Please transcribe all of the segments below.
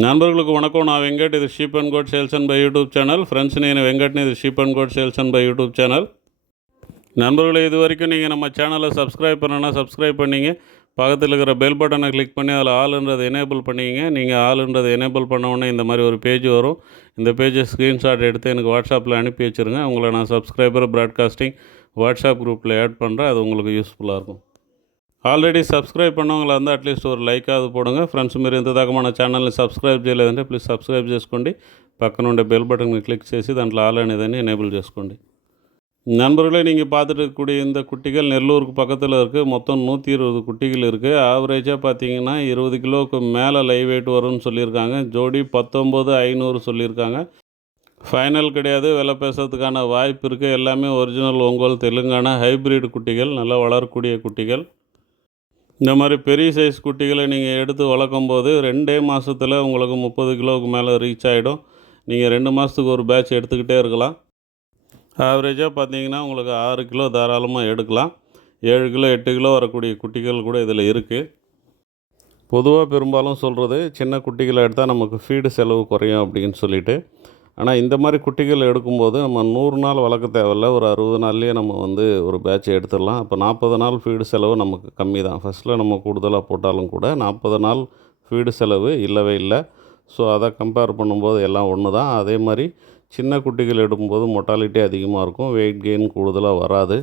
நண்பர்களுக்கு வணக்கம். நான் வெங்கட். இது sheep and goat sales and buy YouTube channel. Friends, నేను வெங்கட்னு. இது sheep and goat sales and buy YouTube channel. நண்பர்களே, இது வரைக்கும் நீங்கள் நம்ம சேனலை சப்ஸ்கிரைப் பண்ணணுன்னா சப்ஸ்கிரைப் பண்ணிங்க. பக்கத்தில் இருக்கிற பெல் பட்டனை கிளிக் பண்ணி அதில் ஆளுன்றதை எனேபிள் பண்ணிங்க. நீங்கள் ஆளுன்றதை எனேபிள் பண்ண உடனே இந்த மாதிரி ஒரு பேஜ் வரும். இந்த பேஜை ஸ்க்ரீன்ஷாட் எடுத்து எனக்கு வாட்ஸ்அப்பில் அனுப்பி வச்சுருங்க. உங்களை நான் சப்ஸ்கிரைபர் ப்ராட்காஸ்டிங் வாட்ஸ்அப் குரூப்பில் ஆட் பண்ணுறேன். அது உங்களுக்கு யூஸ்ஃபுல்லாக இருக்கும். ఆల్రెడీ సబ్స్క్రైబ్ பண்ணவங்களா இருந்தால் అట్లీస్ట్ ஒரு లైక్ போடுங்க. ఫ్రెండ్స్, మీరు ఇంతదాకా మన ఛానల్ని సబ్స్క్రైబ్ చేయలేదంటే ప్లీజ్ సబ్స్క్రైబ్ చేసుకోండి. పక్కన ఉండే బెల్ బటన్ని క్లిక్ చేసి దాంట్లో ఆల్ అనేదాన్ని எனேபிள் చేసుకోండి. நண்பர்களே, நீங்கள் பார்த்துட்டு இருக்கக்கூடிய இந்த குட்டிகள் நெல்லூருக்கு பக்கத்தில் இருக்குது. மொத்தம் 120 குட்டிகள் இருக்குது. ஆவரேஜாக பார்த்தீங்கன்னா 20 கிலோவுக்கு மேலே லைவ் வெயிட் வரும்னு சொல்லியிருக்காங்க. ஜோடி 19,500 சொல்லியிருக்காங்க. ஃபைனல் கிடையாது. விலை பேசுறதுக்கான வாய்ப்பு இருக்குது. எல்லாமே ஒரிஜினல் ஒங்கோல் தெலுங்கானா ஹைப்ரிட் குட்டிகள், நல்லா வளரக்கூடிய குட்டிகள். இந்த மாதிரி பெரிய சைஸ் குட்டிகளை நீங்கள் எடுத்து வளர்க்கும்போது 2 மாதத்தில் உங்களுக்கு 30 கிலோவுக்கு மேலே ரீச் ஆகிடும். நீங்கள் 2 மாதத்துக்கு ஒரு பேட்ச் எடுத்துக்கிட்டே இருக்கலாம். ஆவரேஜாக பார்த்தீங்கன்னா உங்களுக்கு 6 கிலோ தாராளமாக எடுக்கலாம். 7 கிலோ 8 கிலோ வரக்கூடிய குட்டிகள் கூட இதில் இருக்குது. பொதுவாக பெரும்பாலும் சொல்கிறது, சின்ன குட்டிகளை எடுத்தால் நமக்கு ஃபீடு செலவு குறையும் அப்படின்னு சொல்லிட்டு. ஆனால் இந்த மாதிரி குட்டிகள் எடுக்கும்போது நம்ம 100 நாள் வளர்க்க தேவையில்ல. ஒரு 60 நாள்லேயே நம்ம ஒரு பேட்ச் எடுத்துடலாம். அப்போ 40 நாள் ஃபீடு செலவு நமக்கு கம்மி தான். ஃபஸ்ட்டில் நம்ம கூடுதலாக போட்டாலும் கூட 40 நாள் ஃபீடு செலவு இல்லவே இல்லை. ஸோ அதை கம்பேர் பண்ணும்போது எல்லாம் ஒன்று தான். அதே மாதிரி சின்ன குட்டிகள் எடுக்கும்போது மொட்டாலிட்டி அதிகமாக இருக்கும். வெயிட் கெயின் கூடுதலாக வராது.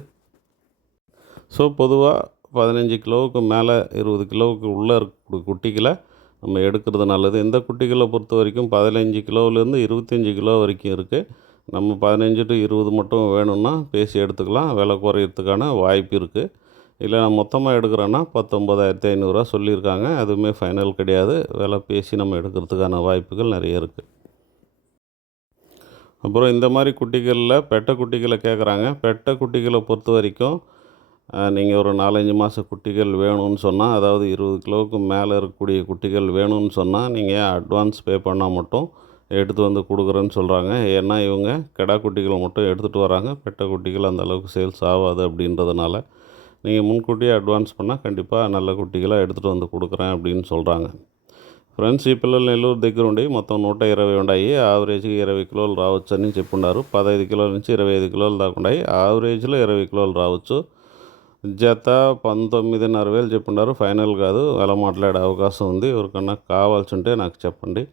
ஸோ பொதுவாக 15 கிலோவுக்கு மேலே 20 கிலோவுக்கு உள்ளே இருக்கக்கூடிய குட்டிகளை நம்ம எடுக்கிறது நல்லது. இந்த குட்டிகளை பொறுத்த வரைக்கும் 15 கிலோவிலேருந்து 25 கிலோ வரைக்கும் இருக்குது. நம்ம 15 to 20 மட்டும் வேணும்னா பேசி எடுத்துக்கலாம். விலை குறையிறதுக்கான வாய்ப்பு இருக்குது. இல்லை நான் மொத்தமாக எடுக்கிறேன்னா 19,500 சொல்லியிருக்காங்க. அதுவுமே ஃபைனல் கிடையாது. விலை பேசி நம்ம எடுக்கிறதுக்கான வாய்ப்புகள் நிறைய இருக்குது. அப்புறம் இந்த மாதிரி குட்டிகளில் பெட்டை குட்டிகளை கேட்குறாங்க. பெட்டை குட்டிகளை பொறுத்த வரைக்கும் நீங்கள் ஒரு 4-5 மாத குட்டிகள் வேணும்னு சொன்னால், அதாவது 20 கிலோவுக்கு மேலே இருக்கக்கூடிய குட்டிகள் வேணும்னு சொன்னால் நீங்கள் அட்வான்ஸ் பே பண்ணால் மட்டும் எடுத்து வந்து கொடுக்குறேன்னு சொல்கிறாங்க. ஏன்னா இவங்க கிடா குட்டிகளை மட்டும் எடுத்துகிட்டு வராங்க. பெட்டை குட்டிகள் அந்தளவுக்கு சேல்ஸ் ஆகாது அப்படின்றதுனால நீங்கள் முன்கூட்டியே அட்வான்ஸ் பண்ணால் கண்டிப்பாக நல்ல குட்டிகளாக எடுத்துகிட்டு வந்து கொடுக்குறேன் அப்படின்னு சொல்கிறாங்க. ఫ్రెండ్స్, ఈ పిల్లలు నెల్లూరు దగ్గర ఉండి మొత్తం 120 ఉన్నాయి. యావరేజ్గా 20 కిలోలు రావచ్చు అని చెప్పున్నారు. 15 కిలోల నుంచి 25 కిలోలు దాకా ఉన్నాయి. యావరేజ్లో 20 కిలోలు రావచ్చు. జత 19,500 చెప్పున్నారు. ఫైనల్ కాదు, అలా మాట్లాడే అవకాశం ఉంది. ఎవరికన్నా కావాల్సి ఉంటే నాకు చెప్పండి.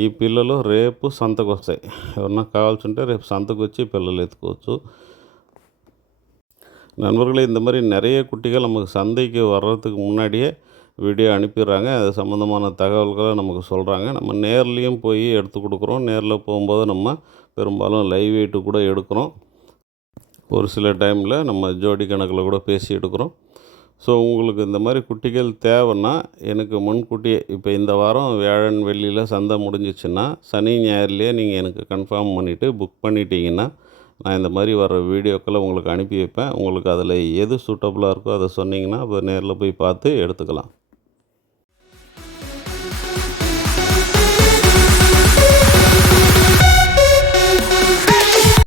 ఈ పిల్లలు రేపు సంతకు వస్తాయి. ఎవరన్నా కావాల్సి ఉంటే రేపు సంతకు వచ్చి పిల్లలు ఎత్తుకోవచ్చు. நண்பர்களே, இந்த மாதிரி நிறைய குட்டிகள் நமக்கு சந்தைக்கு வர்றதுக்கு முன்னாடியே வீடியோ அனுப்பிடுறாங்க. அது சம்மந்தமான தகவல்களை நமக்கு சொல்கிறாங்க. நம்ம நேர்லேயும் போய் எடுத்து கொடுக்குறோம். நேரில் போகும்போது நம்ம பெரும்பாலும் லைவ் வெயிட்டு கூட எடுக்கிறோம். ஒரு சில டைமில் நம்ம ஜோடி கணக்கில் கூட பேசி எடுக்கிறோம். ஸோ உங்களுக்கு இந்த மாதிரி குட்டிகள் தேவைன்னா எனக்கு முன்கூட்டியே, இப்போ இந்த வாரம் வியாழன் வெள்ளியில் சந்தை முடிஞ்சிச்சுன்னா சனி ஞாயிறுலேயே நீங்கள் எனக்கு கன்ஃபார்ம் பண்ணிவிட்டு புக் பண்ணிட்டீங்கன்னா நான் இந்த மாதிரி வர வீடியோக்களை உங்களுக்கு அனுப்பி வைப்பேன். உங்களுக்கு அதில் எது சூட்டபுளாக இருக்கோ அதை சொன்னிங்கன்னா அதை நேரில் போய் பார்த்து எடுத்துக்கலாம்.